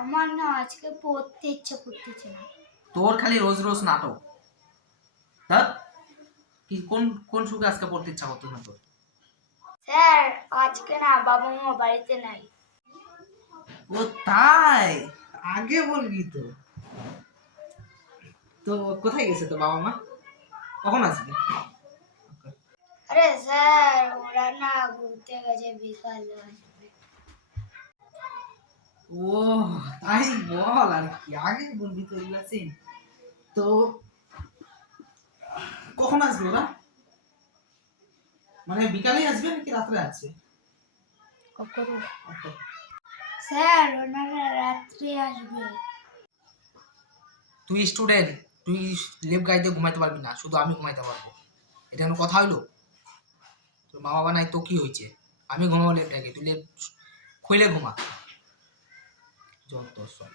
আমার না আজকে পড়তে ইচ্ছা করতেছে না। তোর খালি রোজ রোজ নাটক। তা কি কোন কোন সুখে আজকে পড়তে ইচ্ছা করতো না তোর? স্যার আজকে না বাবা মা বাড়িতে নাই। ও তাই? আগে বলবি তো। তো কোথায় গেছে তো বাবা মা? কখন আসবে? আরে স্যার ওরা না ঘুরতে গেছে, বিকালে আসবে। ও তাই বল আর কি, আগে বলবি তো ইয়াসিন। তো কখন আসবে ওরা? মানে বিকালে আসবে নাকি রাত্রে আসবে? কখন? স্যার ওনারা রাত্রে আসবে। তুই স্টুডেন্ট, তুই লেপ গাইতে ঘুমাইতে পারবি না, শুধু আমি ঘুমাইতে পারবো। এটা কোনো কথা হইলো? তোর মা বাবা নাই তো কি হয়েছে? আমি ঘুমাবো লেপ গাইতে, তুই লেপ খুইলে ঘুমা। যত সব।